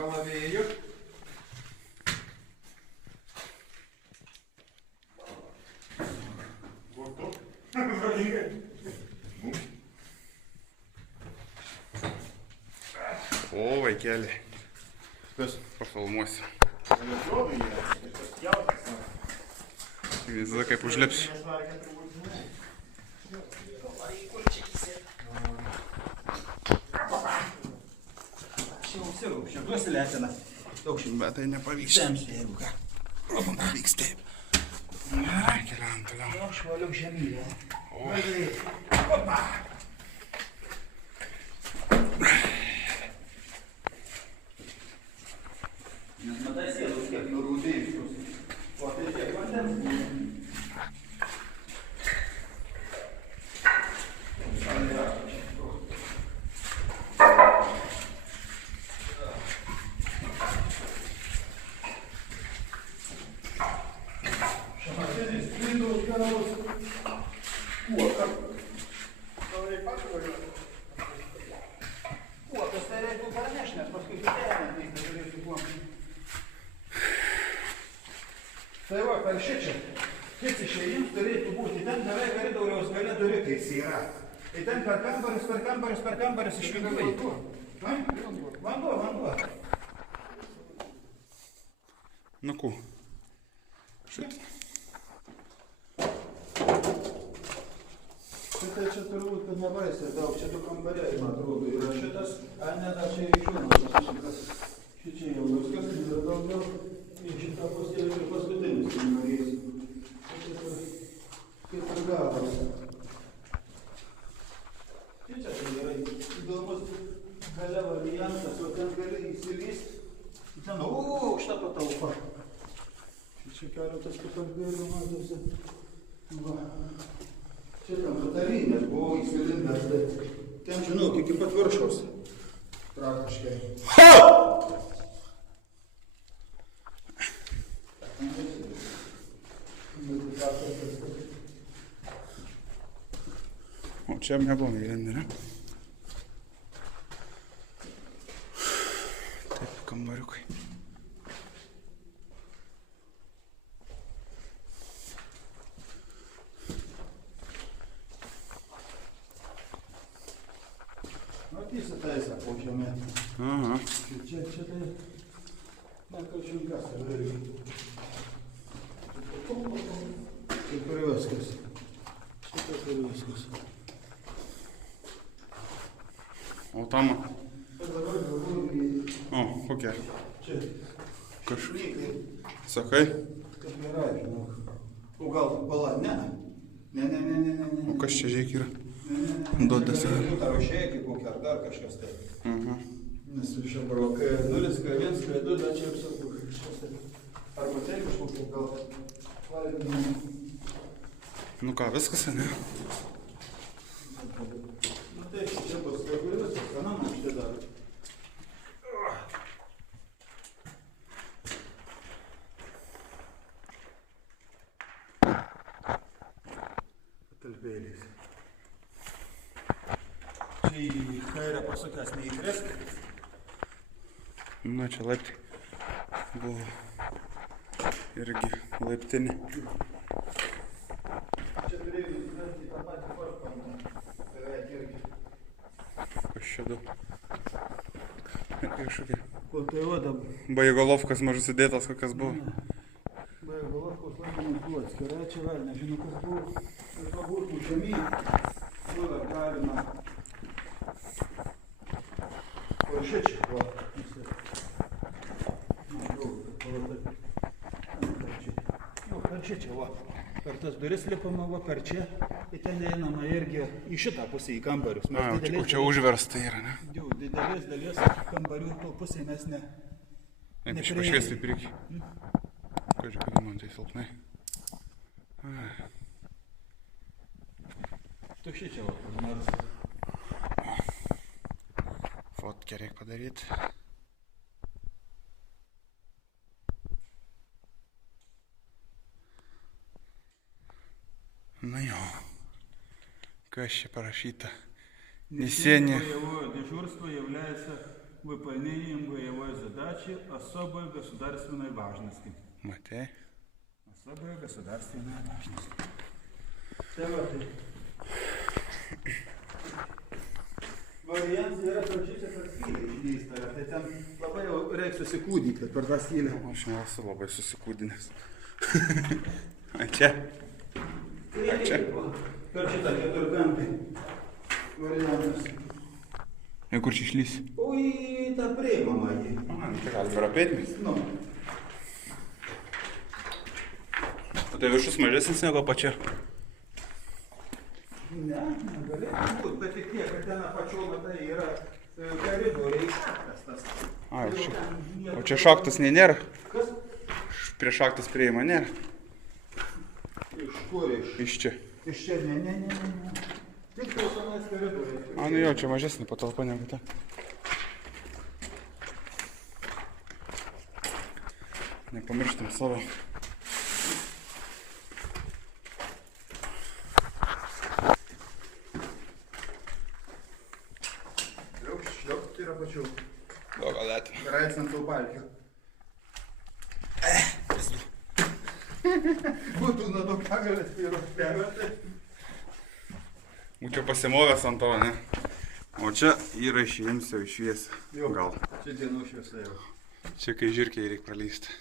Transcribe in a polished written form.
kalavėjų. O, vaikeli. Kas? Pafilmuosiu. Visada kaip užlipsiu. Čia duosi letina. Bet tai nepavyks. Žemsiu, jeigu ką. Pavyks taip. Gerai, keliam toliau. Aš valiuk žemylę. O. Opa! Nes matai sėdus kiek nurūdėjusius. O tai tiek vandens buvo. Šamatinis sklydus galavus. Kuokas. Kuokas tai reiktų parnešti, nes paskui kitėjame, tai turėsiu kuokas. Tai va, per šičia, kits išėjims turėtų būti, ten beveik koridoriaus gale durikais yra. Tai ten per kambaris išvingiuoji. Vanduo. Nu ku. Šit. Šitai čia turbūt, kad nebaisiai daug, čia du kambariai, man atrodo, yra šitas, a ne, dar čia iš vienos, šičia jau viskas, yra daugiau, į šitą pusę ir paskutinis kambarys. Kaip ir galas. Šičia tai yra įdomus gale variantas, o ten gali įsilysti, ten aukšta patalpa. Čia keletas patalpėlių matosi. Va. Čia ten patalinės buvo įsilindęs, tai ten, žinau, iki pat viršaus. Praktiškai. Ha! O čia neblogai įlendi, ne? Taip, kambariukai. Matysi taisą po žemė. Aha. Čia tai... Na, kažinkas yra irgi. Kaip ir viskas. Šitą ir viskas. O tam... Ir dabar galvoju į... O, kokia? Čia. Kažkaip. Sakai? Kaip yra, žinau. O gal pala? Ne. Ne. O kas čia žiūrėk yra? Ne. Duodas yra. Taro šėkį kokį ar dar kažkas tai. Nes čia baro K0, K1, K2, dar čia visokų kažkas tai. Arba tai kažkokį gal valgymą. Nu ką, viskas, ne? Nu taip, čia bus kaip ir viskas, kanam štai dar. Patalpėlės. Čia į kairę pasukęs neįkrės. Na, čia laiptai buvo irgi laiptinė. Čia turėjau įsverti tą patį korpantą. Beveik irgi. Kas čia daug? Kažkokia. Ko tai vadam? Baigolovkas mažas įdėtas, kokias buvo. Baigolovkos laikinas buvo atskirai, čia vėl nežinau kas buvo. Ir pabūtų žemyn. Nu, dar galima. O šičia, va. Per šičia, va. Per tas duris lipama, va, per čia. Ir ten einama irgi į šitą pusę, į kambarius. O čia užversta yra, ne? Jau, didelės dalies kambarių to pusėje mes ne... Eina iš pašviesti į priekį. Kažkai, kad man tai silpnai. Tu šičia, va, nors. Fotkę reikia padaryti. Na jo. Kas čia parašyta? Несение. Боевое дежурство является выполнением боевой задачи особой государственной важности. Matai. Особая государственная важность. Tai va, tai. Variantas yra pradžiuose per skylę išleista, tai ten labai jau reikia susikūdyti per tą skylę. Aš nesu labai susikūdinęs. Čia. Čia. Per šitą keturkampį variantas. Ir kur čia išlys? O į tą priimamą jį. Tai gal per apėtmis? Nu. O tai viršus mažesnis negu apačia? Ne, negalėtų būt, bet tik tiek, kad ten apačioj matai yra koridoriai šaktas tas. A, o čia šaktas nėra? Kas? Prie šaktas prieima nėra? Iš kur iš? Iš čia. Iš čia, ne. Tik tos anais koridoriai. A, nu jo, čia mažesnė patalpa negu ta. Nepamirštam savo. Šliaukt yra pačiau. O, gal atim. Raids ant tų balkių. Būtų nuo to pagalės pyros pervertai. Būčiau pasimovęs ant to, ne? O čia yra išėjams jau šviesa. Gal. Čia dienų šviesa jau. Čia kai žirkiai reikia pralysti.